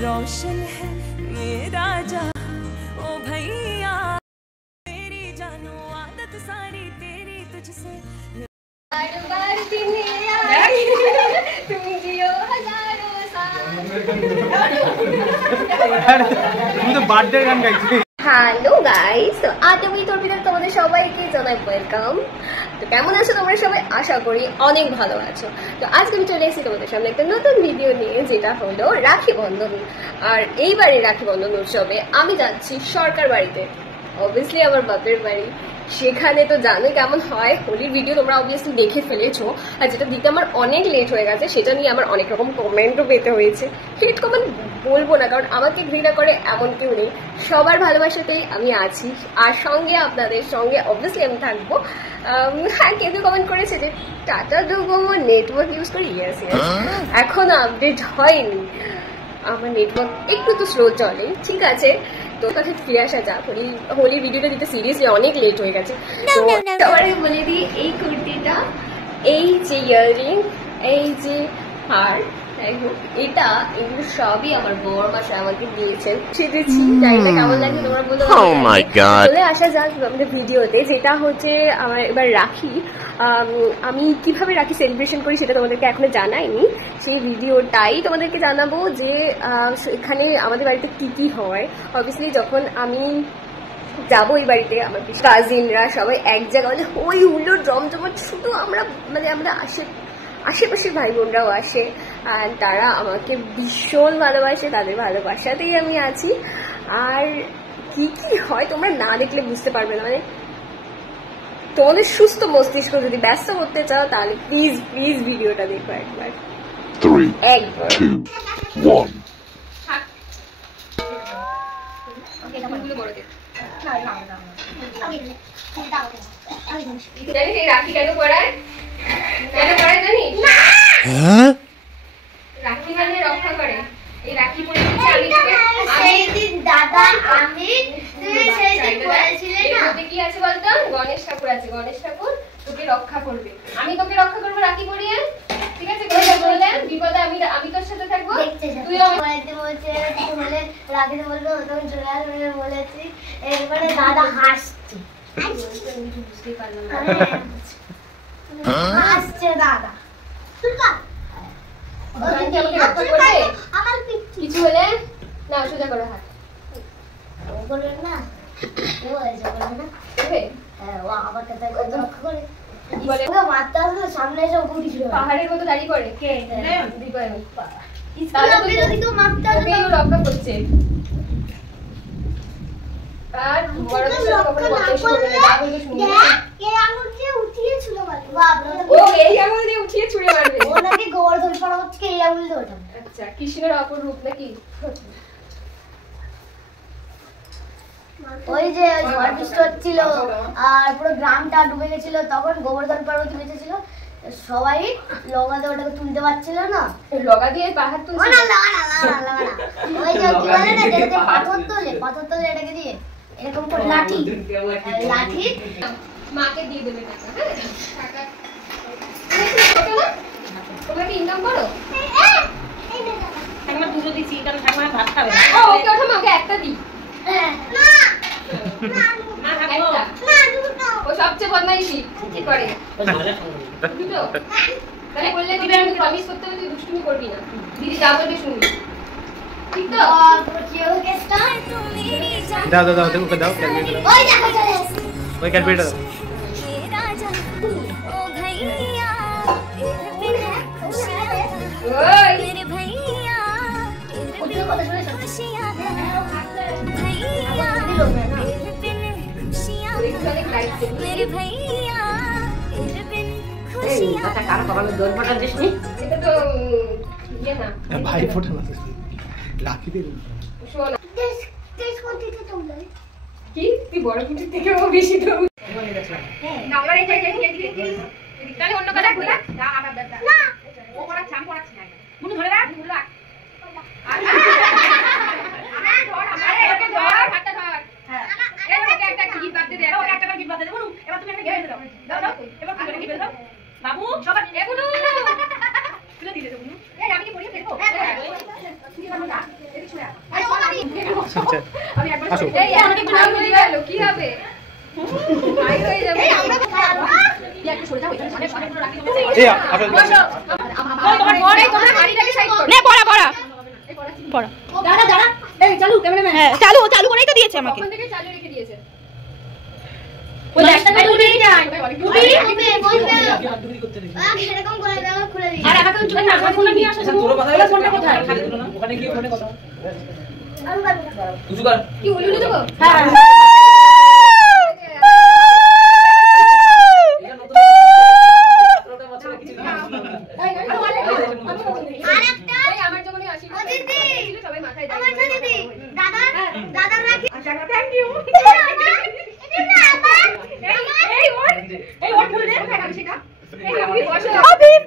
रोशन है मेरा जहां ओ भैया तेरी जानो आदत सारी तेरी तुझसे बार-बार दिन तुम जियो हजारों साल তুমি তো বার্থডে গান গাইছিস। হ্যালো গাইস, তো আজ আমি তোর ভিতরে তোমাদের সবাইকে জানাই ওয়েলকাম। তো কেমন আছো তোমরা সবাই? আশা করি অনেক ভালো আছো। তো আজকে আমি চলে এসেছি তোমাদের সামনে একটা নতুন ভিডিও নিয়ে, যেটা হলো রাখি বন্ধন। আর এইবারে রাখি বন্ধন উৎসবে আমি যাচ্ছি সরকার বাড়িতে, অবভিয়াসলি আমার বাপের বাড়ি। সেখানে তো জানোই কেমন হয়, হোলির ভিডিও তোমরা অবভিয়াসলি দেখে ফেলেছো। আর যেটা দিতে আমার অনেক লেট হয়ে গেছে, সেটা নিয়ে আমার অনেক রকম কমেন্টও পেতে হয়েছে। হেট কমেন্ট বলবো না, কারণ আমাকে ঘৃণা করে এমন কেউ নেই। সবার ভালোবাসাতেই আমি আছি, আর সঙ্গে আপনাদের সঙ্গে অবভিয়াসলি আমি থাকবো। হ্যাঁ, কেউ কমেন্ট করেছে যে টাটা ডোকোমো নেটওয়ার্ক ইউজ করি। ইয়েস ইয়েস, এখনো আপডেট হয়নি, আমার নেটওয়ার্ক একটু তো স্লো চলে। ঠিক আছে, তো কথা ফিরে আসা যাক। হোলির ভিডিওটা দিতে সিরিয়াসলি অনেক লেট হয়ে গেছে। তো সবাই বলে দিই, এই কুর্তিটা, এই যে ইয়াররিং, এই যে হার, এটা এগুলো সবই আমার বড় মাসে আমাকে দিয়েছেন। সেজেছি, জানি না কেমন লাগছে তোমরা বলো। চলে আসা যাক আমাদের ভিডিওতে, যেটা হচ্ছে আমার এবার রাখি। আমি কিভাবে রাখি সেলিব্রেশন করি সেটা তোমাদেরকে এখনো জানাইনি, সেই ভিডিওটাই তোমাদেরকে জানাবো। যে এখানে আমাদের বাড়িতে কি কি হয়। অবভিয়াসলি যখন আমি যাবো এই বাড়িতে, আমার কাজিনরা সবাই এক জায়গায়, ওই হুল্লোড় জমজমাট, শুধু আমরা আশেপাশের ভাই বোনরাও আসে, আর তারা আমাকে ভীষণ ভালোবাসে, তাদের ভালোবাসাতেই আমি আছি। আর কি কি হয় তোমরা না দেখলে বুঝতে পারবে না। মানে তোমাদের সুস্থ মস্তিষ্ক যদি ব্যস্ত করতে চাও, তাহলে প্লিজ প্লিজ ভিডিওটা দেখো একবার। 3, 2, 1 রাখি কেন পড়ায় জানিস? রাখি মানে রক্ষা করে। এই রাখি পরে দাদা আমি কি আছে বলতো? গণেশ ঠাকুর আছে, গণেশ ঠাকুর তোকে রক্ষা করবে। আমি তোকে রক্ষা করবো রাখি পরিয়ে, ঠিক আছে? বললে বিপদে আমি তোর সাথে থাকবো। তুই রাখিতে বলবো, তখন চলে আসবে বলেছি। এরপরে দাদা হাসছে, বুঝতেই পারলাম হাসছে দাদা। কিছু হলে না, সোজা করো হাত। না সামনে পাহাড়ের মতো দাঁড়িয়ে পড়ে রক্ষা করছে। আর আচ্ছা, কৃষ্ণের অপর রূপ নাকি? ওই যে ঝড় বৃষ্টি হচ্ছিল আর পুরো গ্রামটা ডুবে গেছিল, তখন গোবর্ধন পার্বতী বেঁচেছিল। সবাই লগা দিয়ে ওটাকে তুলতে পারছিল না, লগা দিয়ে পাহাড় তুলছিল। ওই যে কি বলে না, যেটাতে পাথর তোলে এটাকে দিয়ে এরকম করে লাঠি মাকে দিয়ে দেবে টাকা। তোমরা কি ইনকাম করো? ঠাকুমা দুটো দিচ্ছি, কারণ ঠাকুমা ভাত খাবে। ওকে ওঠো, মাকে একটা দিই। ও সবচেয়ে বদমাইশি কি করে, দুটো। তাহলে বললে দিদি, আমি প্রমিস করতে হবে তুই দুষ্টুমি করবি না, দিদি যা বলবে শুনবি, ঠিক তো? দাও দাও দাও, ওকে দাও। ওই দেখো চলে এসেছে, ওই ক্যাডবেরিটা দাও। ভাই ফোটা না রাখি দে। কি তুই বড় কুটির থেকে বেশি তো তাহলে অন্য কথা না, ও পড়াচ্ছে আমি পড়াচ্ছি না। মুনু ধরে রাখ, মুনু রাখ। বাবু সবার আমি কি পড়িয়ে আসো কি হবে চালু চালু করেই তো দিয়েছে আমাকে।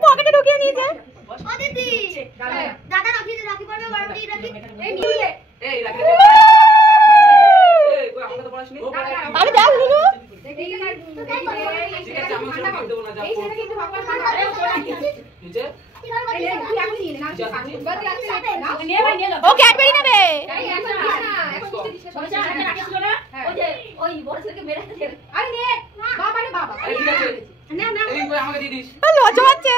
পকেটে ঢুকিয়ে নিয়েছে। দাদা রাখি রাখি পড়বে বারবারই রাখি আরে দাও লুলু ও ক্যাডবেরি নেবে। লজ্জা হচ্ছে।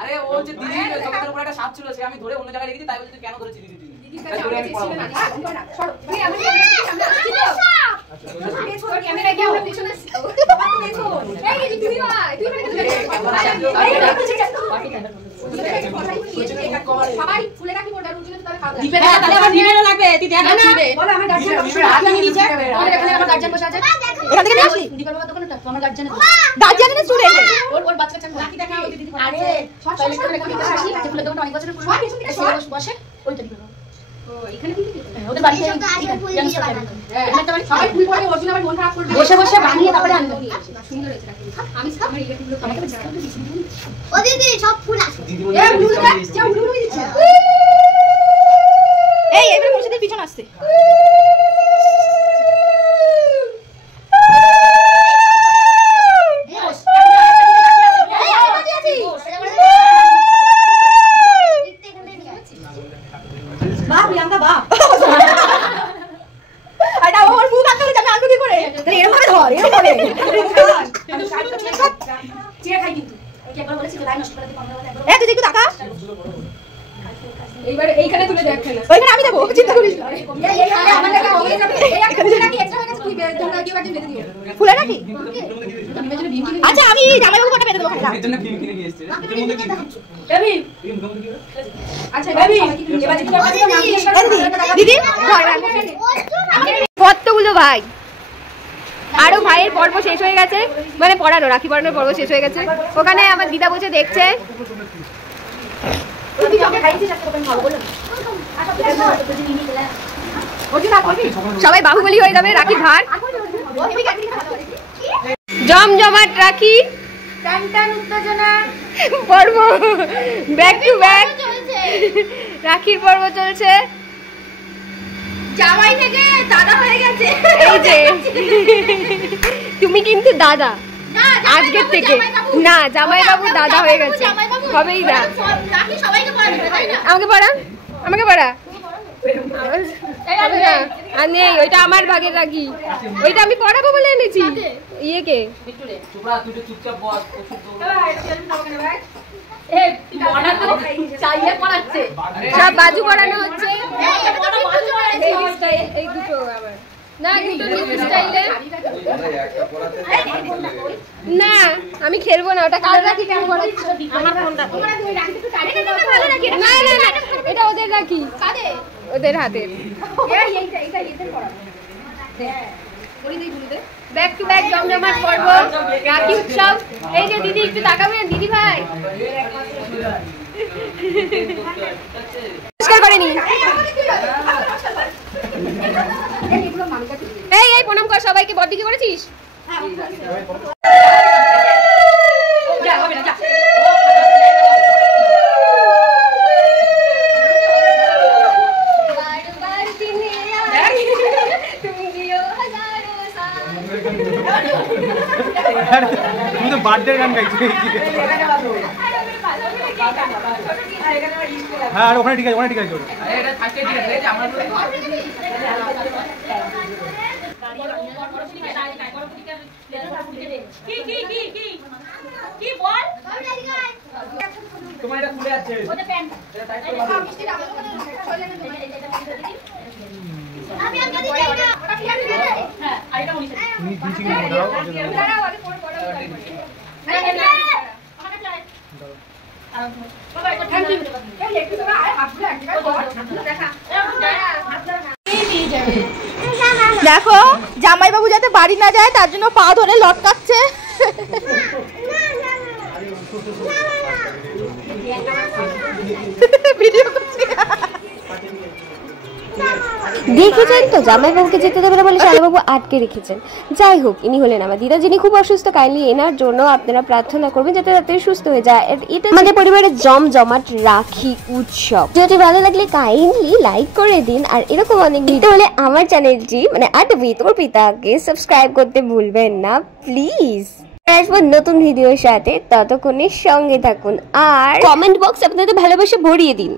আরে ও যে দিদি জগতের উপর একটা সাপ ছিল সে আমি ধরে অন্য জায়গায় রেখে দিই তাই বলে তুই কেন ধরেছিস দিদি তুই বসে বসে বানিয়ে তারপরে আনবো। ও দিদি সব ফুল আছে। এই এবারে মুর্শিদের পিছন আসছে। আমি দেবো চিন্তা করিস ফুলে নাকি। আচ্ছা আমি জামাইবাবু কোটা পেতে দেবো। দিদি কতগুলো ভাই, আরো ভাইয়ের পর্ব শেষ হয়ে গেছে, মানে পড়ানো রাখি পড়ানোর পর্ব শেষ হয়ে গেছে। ওখানে আমার দিদা বসে দেখছে। সবাই বাহুবলী হয়ে যাবে রাখির ভার। জমজমাট রাখি পর্ব, ব্যাক টু ব্যাক রাখির পর্ব চলছে। জামাই থেকে দাদা হয়ে গেছে। এই যে তুমি কিন্তু দাদা আজকের থেকে না, জামাইবাবু দাদা হয়ে গেছে, হবেই না। আমাকে পড়া, আমাকে পড়া। আর নেই, ওইটা আমার ভাগের রাখি, ওইটা আমি পড়াবো বলে এনেছি। ইয়েকে সব বাজু পড়ানো হচ্ছে। এই দুটো আবার না, না আমি খেলবো না, ওটা কাল রাখি কেন পড়াচ্ছি। না না না, এটা ওদের রাখি, ওদের হাতের। ব্যাক টু ব্যাক জমজমাট পর্ব, রাখি উৎসব। এই যে দিদি একটু তাকাবেন, দিদি ভাই নমস্কার করেনি। এই এই প্রণাম কর সবাইকে। বড়দিকে করেছিস? বার্থডে গান গাইছে। হ্যাঁ আর ওখানে ঠিক আছে, ওখানে ঠিক আছে। এটা থাকে ঠিক আছে, আমরা তো কি বল তোমার এটা খুলে যাচ্ছে ওটা প্যান্ট এটা টাইট করে বাঁধো। আমি আগে দিই না ওটা ফিয়ার দিয়ে দে হ্যাঁ আর এটা মনিশ তুমি দিছি কি দাও দাঁড়াও আগে ফোন করো আমাকে চাই বাবা এটা থ্যাঙ্ক ইউ এই একটু তোরা আয় হাত ধরে একবার কর দেখা হাত ধরে এই নিয়ে যাবে দেখো জামাইবাবু যাতে বাড়ি না যায় তার জন্য পা ধরে লটকাচ্ছে। দেখেছেন তো জামাইবাবুকে যেতে দেবে না বলে শালাবাবু আটকে রেখেছেন। যাই হোক, ইনি হলেন আমার দিদা, যিনি খুব অসুস্থ। কাইন্ডলি এনার জন্য আপনারা প্রার্থনা করবেন যাতে তাড়াতাড়ি সুস্থ হয়ে যায়। এটা আমাদের পরিবারের জমজমাট রাখি উৎসব। ভিডিওটি ভালো লাগলে কাইন্ডলি লাইক করে দিন, আর এরকম অনেক ভিডিও হলে আমার চ্যানেলটি মানে আটবি তোর পিতাকে সাবস্ক্রাইব করতে ভুলবেন না প্লিজ। আসবো নতুন ভিডিওর সাথে, ততক্ষণে সঙ্গে থাকুন আর কমেন্ট বক্স আপনাদের ভালোবাসা ভরিয়ে দিন।